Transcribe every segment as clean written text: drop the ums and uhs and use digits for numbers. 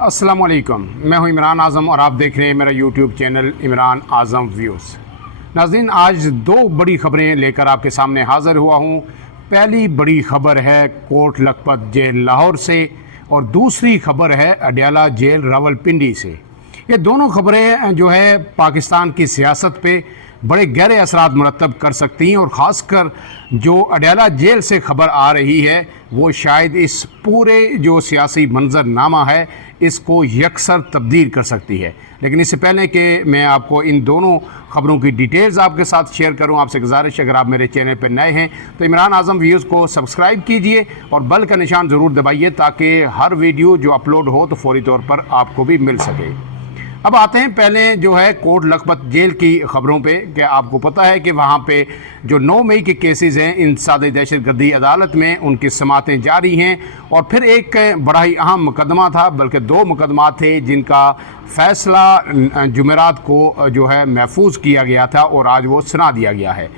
अस्सलाम वालेकुम, मैं हूं इमरान आज़म और आप देख रहे हैं मेरा यूट्यूब चैनल इमरान आज़म व्यूज़। नाज़रीन, आज दो बड़ी ख़बरें लेकर आपके सामने हाज़िर हुआ हूं। पहली बड़ी ख़बर है कोट लखपत जेल लाहौर से और दूसरी ख़बर है अडयाला जेल रावलपिंडी से। ये दोनों ख़बरें जो है पाकिस्तान की सियासत पे बड़े गहरे असरात मुरतब कर सकती हैं और ख़ासकर जो अडयाला जेल से ख़बर आ रही है वो शायद इस पूरे जो सियासी मंजरनामा है इसको यकसर तब्दील कर सकती है। लेकिन इससे पहले कि मैं आपको इन दोनों ख़बरों की डिटेल्स आपके साथ शेयर करूं, आपसे गुजारिश अगर आप मेरे चैनल पर नए हैं तो इमरान आज़म व्यूज़ को सब्सक्राइब कीजिए और बेल का निशान ज़रूर दबाइए ताकि हर वीडियो जो अपलोड हो तो फौरी तौर पर आपको भी मिल सके। अब आते हैं पहले जो है कोट लखपत जेल की ख़बरों पे कि आपको पता है कि वहाँ पे जो 9 मई के केसेस हैं इंसदाद दहशतगर्दी अदालत में उनकी समातें जारी हैं और फिर एक बड़ा ही अहम मुकदमा था, बल्कि 2 मुकदमा थे जिनका फ़ैसला जुमेरात को जो है महफूज किया गया था और आज वो सुना दिया गया है।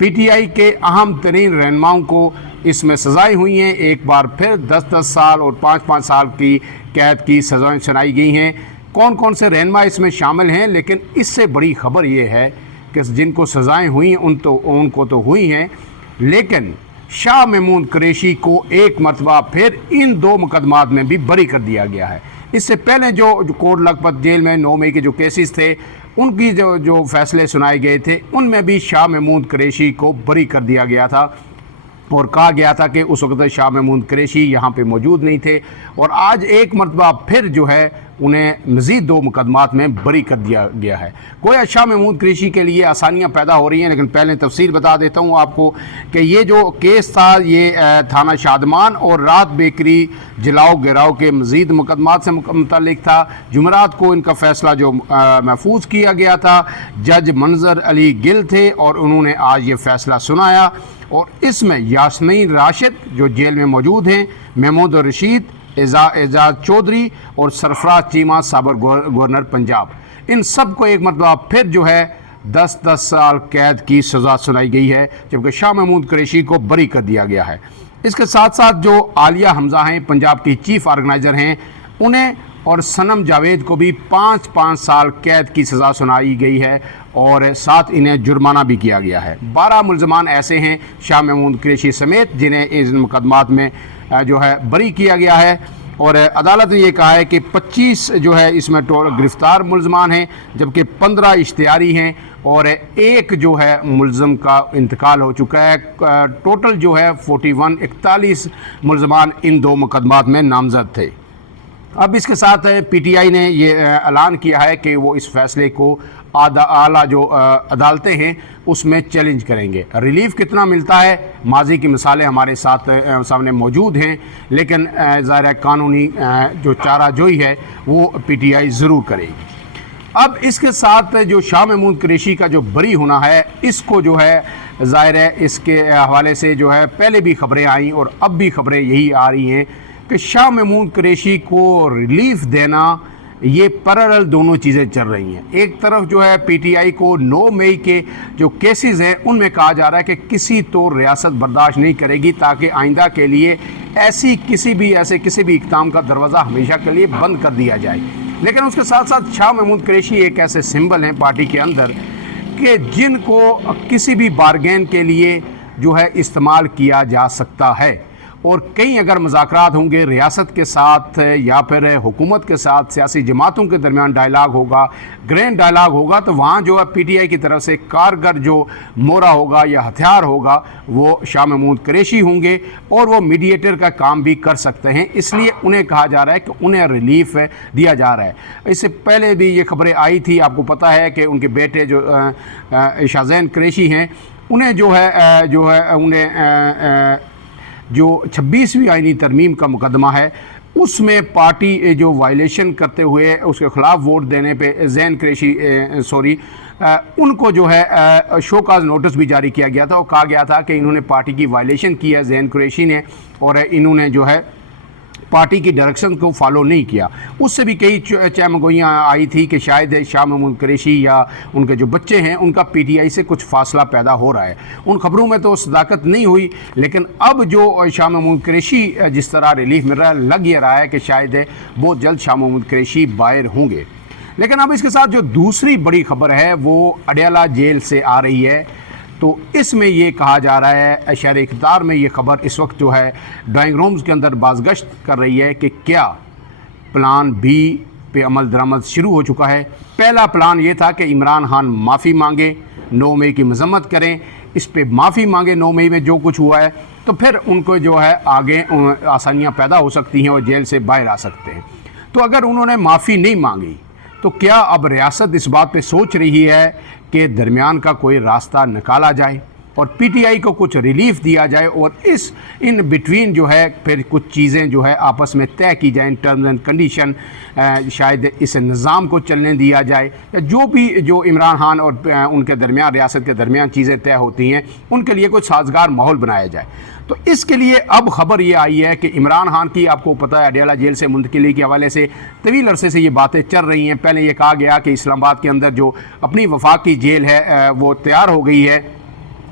PTI के अहम तरीन रहनुमाओं को इसमें सज़ाएँ हुई हैं। एक बार फिर 10-10 साल और 5-5 साल की कैद की सज़ाएँ सुनाई गई हैं। कौन कौन से रहनुमा इसमें शामिल हैं, लेकिन इससे बड़ी ख़बर यह है कि जिनको सज़ाएँ हुई उनको तो हुई हैं, लेकिन शाह महमूद कुरैशी को एक मरतबा फिर इन 2 मुकदमात में भी बरी कर दिया गया है। इससे पहले जो कोट लखपत जेल में 9 मई के जो केसेस थे उनकी जो फैसले सुनाए गए थे उनमें भी शाह महमूद कुरैशी को बरी कर दिया गया था और कहा गया था कि उस वक्त शाह महमूद कुरैशी यहाँ पे मौजूद नहीं थे और आज एक मरतबा फिर जो है उन्हें मज़ीद 2 मुकदमात में बरी कर दिया गया है। गोया शाह महमूद कुरैशी के लिए आसानियाँ पैदा हो रही हैं, लेकिन पहले तफसील बता देता हूँ आपको कि ये जो केस था ये थाना शादमान और रात बेकरी जलाओ गिराओ के मज़ीद मुकदमात से मुतल्लिक था। जुमेरात को इनका फ़ैसला जो महफूज किया गया था, जज मंजर अली गिल थे और उन्होंने आज ये फ़ैसला सुनाया और इसमें यास्मीन राशिद जो जेल में मौजूद हैं, महमूद रशीद, एजाज चौधरी और सरफराज चीमा साबर गवर्नर पंजाब, इन सब को एक मरतबा फिर जो है 10-10 साल कैद की सज़ा सुनाई गई है, जबकि शाह महमूद कुरैशी को बरी कर दिया गया है। इसके साथ साथ जो आलिया हमजा हैं, पंजाब की चीफ ऑर्गेनाइज़र हैं, उन्हें और सनम जावेद को भी 5-5 साल कैद की सज़ा सुनाई गई है और साथ इन्हें जुर्माना भी किया गया है। 12 मुल्ज़मान ऐसे हैं शाह महमूद कुरैशी समेत जिन्हें इस मुकदमात में जो है बरी किया गया है और अदालत ने ये कहा है कि 25 जो है इसमें गिरफ्तार मुल्ज़मान हैं, जबकि 15 इश्तिहारी हैं और एक जो है मुल्ज़म का इंतकाल हो चुका है। टोटल जो है 41 मुल्ज़मान इन 2 मुकदमात में नामज़द थे। अब इसके साथ PTI ने ये ऐलान किया है कि वो इस फैसले को आला जो अदालतें हैं उसमें चैलेंज करेंगे। रिलीफ कितना मिलता है, माजी की मिसालें हमारे साथ सामने मौजूद हैं, लेकिन ज़ाहिर है कानूनी जो चाराजोई है वो PTI ज़रूर करेगी। अब इसके साथ जो शाह महमूद कुरैशी का जो बरी होना है इसको जो है ज़ाहिर है इसके हवाले से जो है पहले भी ख़बरें आई और अब भी ख़बरें यही आ रही हैं कि शाह महमूद कुरैशी को रिलीफ देना, ये पैरेलल दोनों चीज़ें चल रही हैं। एक तरफ जो है PTI को 9 मई के जो केसेस हैं उनमें कहा जा रहा है कि किसी तो रियासत बर्दाश्त नहीं करेगी ताकि आइंदा के लिए ऐसे किसी भी इक़दाम का दरवाज़ा हमेशा के लिए बंद कर दिया जाए। लेकिन उसके साथ साथ शाह महमूद कुरैशी एक ऐसे सिंबल हैं पार्टी के अंदर कि जिनको किसी भी बारगेन के लिए जो है इस्तेमाल किया जा सकता है और कई अगर मुज़ाकरात होंगे रियासत के साथ या फिर हुकूमत के साथ सियासी जमातों के दरमियान डायलाग होगा, ग्रैंड डायलाग होगा, तो वहाँ जो है PTI की तरफ से कारगर जो मोरा होगा या हथियार होगा वो शाह महमूद कुरैशी होंगे और वो मीडिएटर का काम भी कर सकते हैं। इसलिए उन्हें कहा जा रहा है कि उन्हें रिलीफ दिया जा रहा है। इससे पहले भी ये खबरें आई थी, आपको पता है कि उनके बेटे जो शाहजैन कुरैशी हैं उन्हें जो है उन्हें जो 26वीं आईनी तरमीम का मुकदमा है उसमें पार्टी जो वायलेशन करते हुए उसके ख़िलाफ़ वोट देने पे जैन कुरैशी उनको जो है शोकाज नोटिस भी जारी किया गया था और कहा गया था कि इन्होंने पार्टी की वायलेशन की है जैन कुरैशी ने और इन्होंने जो है पार्टी की डायरेक्शन को फॉलो नहीं किया। उससे भी कई चहमगोइयाँ आई थी कि शायद शाह महमूद कुरैशी या उनके जो बच्चे हैं उनका पीटीआई से कुछ फासला पैदा हो रहा है। उन खबरों में तो सदाकत नहीं हुई, लेकिन अब जो शाह महमूद कुरैशी जिस तरह रिलीफ मिल रहा है, लग ये रहा है कि शायद बहुत जल्द शाह महमूद कुरैशी बाहर होंगे। लेकिन अब इसके साथ जो दूसरी बड़ी खबर है वो अडयाला जेल से आ रही है। तो इसमें ये कहा जा रहा है, शहर इक़्तिदार में ये खबर इस वक्त जो है ड्राइंग रूम्स के अंदर बाज़गश्त कर रही है कि क्या प्लान बी पे अमल दरामद शुरू हो चुका है। पहला प्लान ये था कि इमरान खान माफ़ी मांगे, 9 मई की मजम्मत करें, इस पे माफ़ी मांगे 9 मई में जो कुछ हुआ है, तो फिर उनको जो है आगे आसानियाँ पैदा हो सकती हैं और जेल से बाहर आ सकते हैं। तो अगर उन्होंने माफ़ी नहीं मांगी तो क्या अब रियासत इस बात पे सोच रही है कि दरमियान का कोई रास्ता निकाला जाए और पीटीआई को कुछ रिलीफ दिया जाए और इन बिटवीन जो है फिर कुछ चीज़ें जो है आपस में तय की जाए, टर्म्स एंड कंडीशन, शायद इस निज़ाम को चलने दिया जाए, या जो भी जो इमरान खान और उनके दरमियान, रियासत के दरमियान चीज़ें तय होती हैं, उनके लिए कुछ साजगार माहौल बनाया जाए। तो इसके लिए अब खबर ये आई है कि इमरान खान की, आपको पता है, अडयाला जेल से मुंतकिली के हवाले से तवील अरसे से ये बातें चल रही हैं। पहले ये कहा गया कि इस्लामाबाद के अंदर जो अपनी वफाकी जेल है वो तैयार हो गई है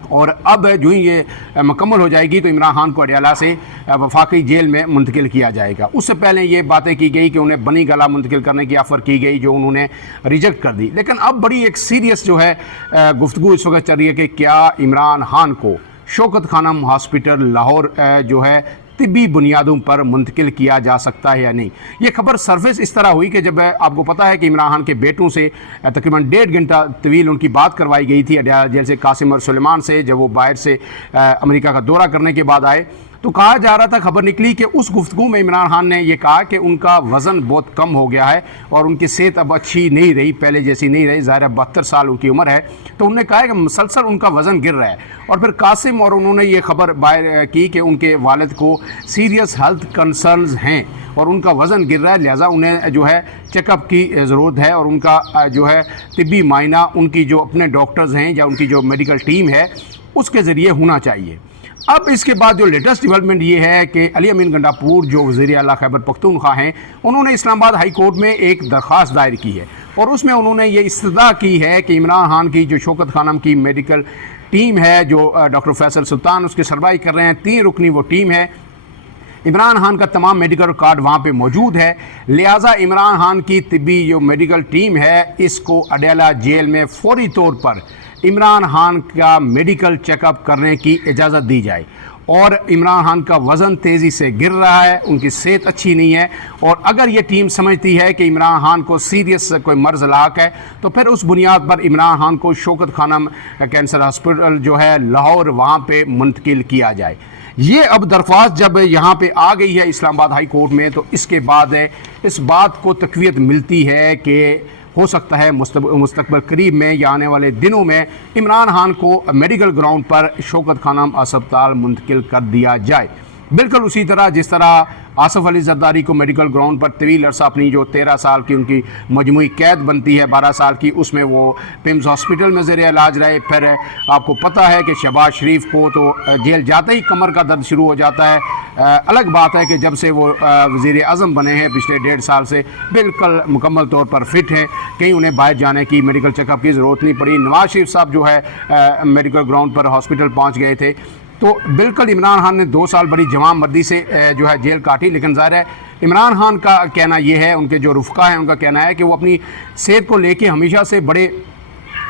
और अब जो ही ये मुकम्मल हो जाएगी तो इमरान खान को अडयाला से वफाकी जेल में मुंतकिल किया जाएगा। उससे पहले ये बातें की गई कि उन्हें बनी गला मुंतकिल करने की ऑफ़र की गई, जो उन्होंने रिजेक्ट कर दी। लेकिन अब बड़ी एक सीरियस जो है गुफ्तगू इस वक्त चल रही है कि क्या इमरान खान को शौकत खानम हॉस्पिटल लाहौर जो है तिब्बी बुनियादों पर मुंतकिल किया जा सकता है या नहीं। ये खबर सरफेस इस तरह हुई कि जब आपको पता है कि इमरान खान के बेटों से तकरीबन 1.5 घंटा तवील उनकी बात करवाई गई थी अडयाला जेल से, कासिम और सुलेमान से, जब वो बाहर से अमेरिका का दौरा करने के बाद आए, तो कहा जा रहा था, खबर निकली कि उस गुफ्तगू में इमरान खान ने यह कहा कि उनका वज़न बहुत कम हो गया है और उनकी सेहत अब अच्छी नहीं रही, पहले जैसी नहीं रही। ज़ाहिर 72 साल उनकी उम्र है, तो उन्होंने कहा है कि मुसलसल उनका वज़न गिर रहा है। और फिर कासिम और उन्होंने ये खबर बाहर की कि उनके वालिद को सीरियस हेल्थ कंसर्न्स हैं और उनका वज़न गिर रहा है, लिहाजा उन्हें जो है चेकअप की ज़रूरत है और उनका जो है तिब्बी मायना उनकी जो अपने डॉक्टर्स हैं या उनकी जो मेडिकल टीम है उसके ज़रिए होना चाहिए। अब इसके बाद जो लेटेस्ट डेवलपमेंट ये है कि अली अमीन गंडापुर जो वज़ीर आला खैबर पख्तूनख्वा हैं, उन्होंने इस्लामाबाद हाई कोर्ट में एक दरख्वास्त दायर की है और उसमें उन्होंने ये इस्तदा की है कि इमरान खान की जो शौकत खानम की मेडिकल टीम है, जो डॉक्टर फैसल सुल्तान उसके सरबराही कर रहे हैं, 3 रुकनी वो टीम है, इमरान खान का तमाम मेडिकल कार्ड वहाँ पे मौजूद है, लिहाजा इमरान खान की तिब्बी जो मेडिकल टीम है इसको अडयाला जेल में फौरी तौर पर इमरान खान का मेडिकल चेकअप करने की इजाज़त दी जाए। और इमरान खान का वज़न तेज़ी से गिर रहा है, उनकी सेहत अच्छी नहीं है, और अगर ये टीम समझती है कि इमरान खान को सीरियस कोई मर्ज़ लाक है तो फिर उस बुनियाद पर इमरान खान को शौकत खानम कैंसर हॉस्पिटल जो है लाहौर वहाँ पे मुंतकिल किया जाए। ये अब दरख्वास्त जब यहाँ पे आ गई है इस्लामाबाद हाई कोर्ट में, तो इसके बाद इस बात को तक़वियत मिलती है कि हो सकता है मुस्तकबिल करीब में या आने वाले दिनों में इमरान खान को मेडिकल ग्राउंड पर शौकत खानम अस्पताल मुंतकिल कर दिया जाए। बिल्कुल उसी तरह जिस तरह आसफ़ अली ज़रदारी को मेडिकल ग्राउंड पर तवील अरसा अपनी जो 13 साल की उनकी मजमूई कैद बनती है 12 साल की, उसमें वो पिम्स हॉस्पिटल में ज़ेर इलाज रहे। फिर आपको पता है कि शहबाज शरीफ को तो जेल जाते ही कमर का दर्द शुरू हो जाता है। अलग बात है कि जब से वो वज़ीर आज़म बने हैं पिछले 1.5 साल से बिल्कुल मुकम्मल तौर पर फिट हैं, कहीं उन्हें बाहर जाने की मेडिकल चेकअप की ज़रूरत नहीं पड़ी। नवाज शरीफ साहब जो है मेडिकल ग्राउंड पर हॉस्पिटल पहुँच गए थे। तो बिल्कुल इमरान खान ने 2 साल बड़ी जवान मर्दी से जो है जेल काटी, लेकिन ज़ाहिर है इमरान खान का कहना ये है, उनके जो रुफ़का हैं उनका कहना है कि वो अपनी सेहत को लेके हमेशा से बड़े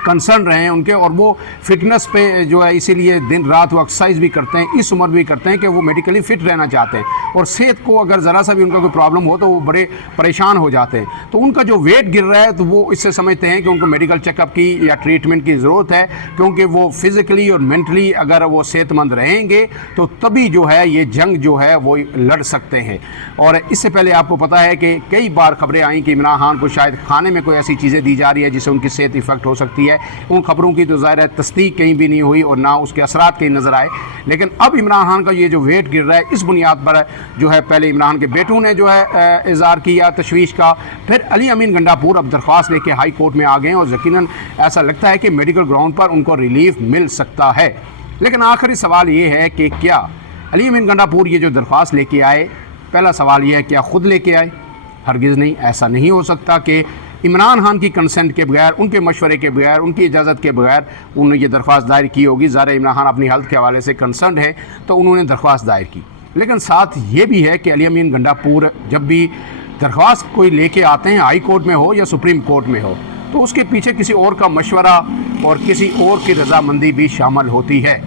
कंसर्न रहे हैं उनके, और वो फिटनेस पे जो है इसीलिए दिन रात वो एक्सरसाइज भी करते हैं, इस उम्र भी करते हैं कि वो मेडिकली फ़िट रहना चाहते हैं। और सेहत को अगर ज़रा सा भी उनका कोई प्रॉब्लम हो तो वो बड़े परेशान हो जाते हैं। तो उनका जो वेट गिर रहा है तो वो इससे समझते हैं कि उनको मेडिकल चेकअप की या ट्रीटमेंट की ज़रूरत है, क्योंकि वो फिज़िकली और मेंटली अगर वो सेहतमंद रहेंगे तो तभी जो है ये जंग जो है वो लड़ सकते हैं। और इससे पहले आपको पता है कि कई बार खबरें आई कि इमरान खान को शायद खाने में कोई ऐसी चीज़ें दी जा रही है जिससे उनकी सेहत इफ़ेक्ट हो सकती है। उन खबरों की तो ज़ाहिर है तस्दीक कहीं भी नहीं हुई और ना उसके असरात कहीं नज़र आए। लेकिन अब इमरान खान का ये जो वेट गिर रहा है, इस बुनियाद पर जो है पहले इमरान के बेटों ने जो है इज़हार किया तशवीश का, फिर अली अमीन गंडापुर अब दरख्वास्त लेके हाई कोर्ट में आ गए और यकीनन ऐसा लगता है कि मेडिकल ग्राउंड पर उनको रिलीफ मिल सकता है। लेकिन आखिरी सवाल ये है कि क्या अली अमीन गंडापुर ये जो दरख्वास्त लेके आए, पहला सवाल यह है, क्या ख़ुद लेके आए? हरगिज़ नहीं, ऐसा नहीं हो सकता कि इमरान खान की कंसेंट के बगैर, उनके मशवरे के बगैर, उनकी इजाज़त के बगैर उन्होंने ये दरख्वास्त दायर की होगी। ज़ाहिर इमरान खान अपनी हेल्थ के हवाले से कंसर्न है तो उन्होंने दरख्वास्त दायर की। लेकिन साथ ये भी है कि अली अमीन गंडापुर जब भी दरख्वास्त कोई लेके आते हैं, हाई कोर्ट में हो या सुप्रीम कोर्ट में हो, तो उसके पीछे किसी और का मशवरा और किसी और की रजामंदी भी शामिल होती है।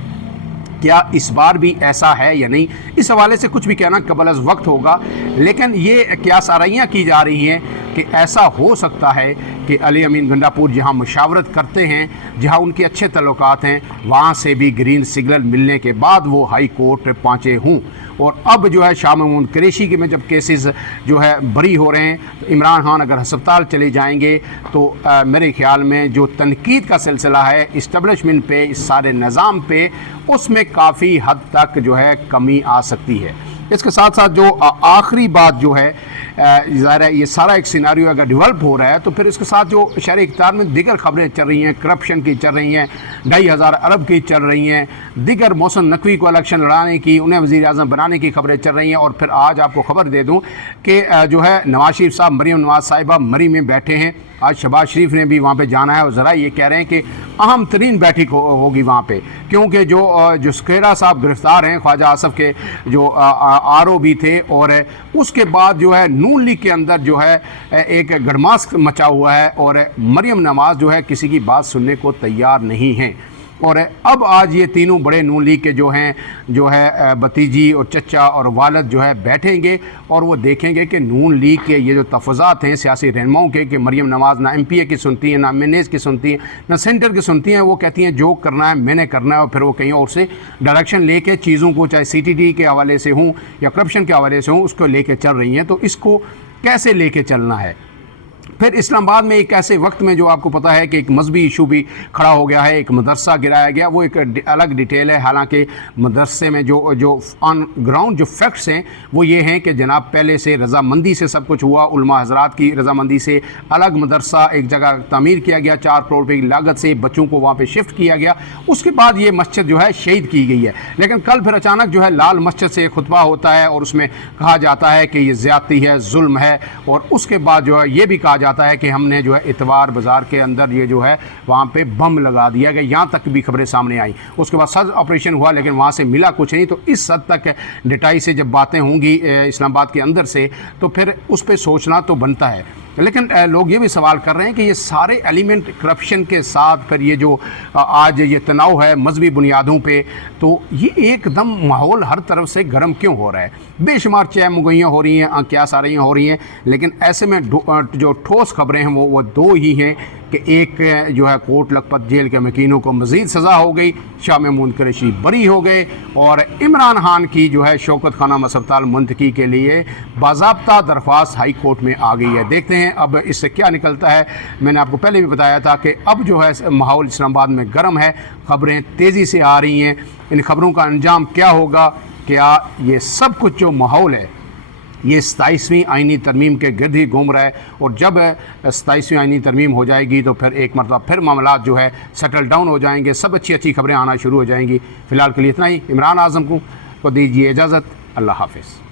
क्या इस बार भी ऐसा है या नहीं, इस हवाले से कुछ भी कहना कबल अज़ वक्त होगा। लेकिन ये क्या साराइयाँ की जा रही हैं कि ऐसा हो सकता है कि अली अमीन गंडापुर जहाँ मुशावरत करते हैं, जहाँ उनके अच्छे तल्लुकात हैं, वहाँ से भी ग्रीन सिग्नल मिलने के बाद वो हाई कोर्ट पहुँचे हों। और अब जो है शाह महमूद कुरैशी के में जब केसेस जो है बरी हो रहे हैं, तो इमरान खान अगर हस्पताल चले जाएंगे तो मेरे ख़्याल में जो तनकीद का सिलसिला है इस्टबलिशमेंट पे, इस सारे निज़ाम पे, उसमें काफ़ी हद तक जो है कमी आ सकती है। इसके साथ साथ जो आखिरी बात जो है, ज़ाहिर है ये सारा एक सिनारियो अगर डेवलप हो रहा है तो फिर इसके साथ जो शहरी इख्तियार में दीगर खबरें चल रही हैं, करप्शन की चल रही हैं, 2,500 अरब की चल रही हैं, दीगर मोहसिन नकवी को इलेक्शन लड़ाने की, उन्हें वज़ीर आज़म बनाने की खबरें चल रही हैं। और फिर आज आपको खबर दे दूँ कि जो है नवाज शरीफ साहब मरीम नवाज साहिबा मरी में बैठे हैं। आज शहबाज शरीफ ने भी वहाँ पे जाना है और ज़रा ये कह रहे हैं कि अहम तरीन बैठक होगी वहाँ पे, क्योंकि जो स्केरा साहब गिरफ़्तार हैं, ख्वाजा आसफ़ के जो RO भी थे, और उसके बाद जो है नून लीग के अंदर जो है एक गड़मास मचा हुआ है और मरीम नवाज़ जो है किसी की बात सुनने को तैयार नहीं हैं। और अब आज ये तीनों बड़े नून लीग के जो है भतीजी और चचा और वालद जो है बैठेंगे और वो देखेंगे कि नून लीग के ये जो तफज़ात हैं सियासी रहनुमाओं के, कि मरीम नवाज़ ना MPA की सुनती हैं, ना MNAs की सुनती हैं, ना सेंटर की सुनती हैं। वो कहती हैं जो करना है मैंने करना है, और फिर वो कहीं और से डायरेक्शन लेके चीज़ों को, चाहे CTD के हवाले से हों या करप्शन के हवाले से हों, उसको लेके चल रही हैं। तो इसको कैसे लेके चलना है? फिर इस्लामाबाद में एक ऐसे वक्त में जो आपको पता है कि एक मजहबी इशू भी खड़ा हो गया है, एक मदरसा गिराया गया, वो एक अलग डिटेल है। हालांकि मदरसे में जो ऑन ग्राउंड जो फैक्ट्स हैं वो ये हैं कि जनाब पहले से रजामंदी से सब कुछ हुआ, उलमा हजरात की रजामंदी से अलग मदरसा एक जगह तामीर किया गया, 4 करोड़ रुपये की लागत से बच्चों को वहाँ पर शिफ्ट किया गया। उसके बाद ये मस्जिद जो है शहीद की गई है। लेकिन कल फिर अचानक जो है लाल मस्जिद से खुतबा होता है और उसमें कहा जाता है कि ये ज़्यादती है, जुल्म है, और उसके बाद जो है ये भी कहा जाता है कि हमने जो है इतवार बाज़ार के अंदर ये जो है वहाँ पे बम लगा दिया गया। यहाँ तक भी खबरें सामने आई। उसके बाद सर्च ऑपरेशन हुआ लेकिन वहाँ से मिला कुछ नहीं। तो इस हद तक डिटाई से जब बातें होंगी इस्लामाबाद के अंदर से, तो फिर उस पर सोचना तो बनता है। लेकिन लोग ये भी सवाल कर रहे हैं कि ये सारे एलिमेंट करप्शन के साथ फिर ये जो आज ये तनाव है मजहबी बुनियादों पे, तो ये एकदम माहौल हर तरफ से गर्म क्यों हो रहा है? बेशुमार चह मुगैयाँ हो रही हैं, क्या सारियाँ हो रही हैं, लेकिन ऐसे में जो ठोस खबरें हैं वो 2 ही हैं कि एक जो है कोट लखपत जेल के मकीनों को मज़ीद सज़ा हो गई, शाह महमूद कुरैशी बरी हो गए, और इमरान खान की जो है शौकत खाना अस्पताल मुंतकी के लिए बाज़ाब्ता दरख्वास्त हाई कोर्ट में आ गई है। देखते हैं अब इससे क्या निकलता है। मैंने आपको पहले भी बताया था कि अब जो है माहौल इस्लामाबाद में गर्म है, ख़बरें तेज़ी से आ रही हैं। इन ख़बरों का अंजाम क्या होगा? क्या ये सब कुछ जो माहौल है ये 27वीं आइनी तरमीम के गिर्द ही घूम रहा है, और जब 27वीं आइनी तरमीम हो जाएगी तो फिर एक मरतबा फिर मामलात जो है सेटल डाउन हो जाएंगे, सब अच्छी अच्छी खबरें आना शुरू हो जाएंगी। फ़िलहाल के लिए इतना ही। इमरान आज़म को दीजिए इजाज़त। अल्लाह हाफ़िज़।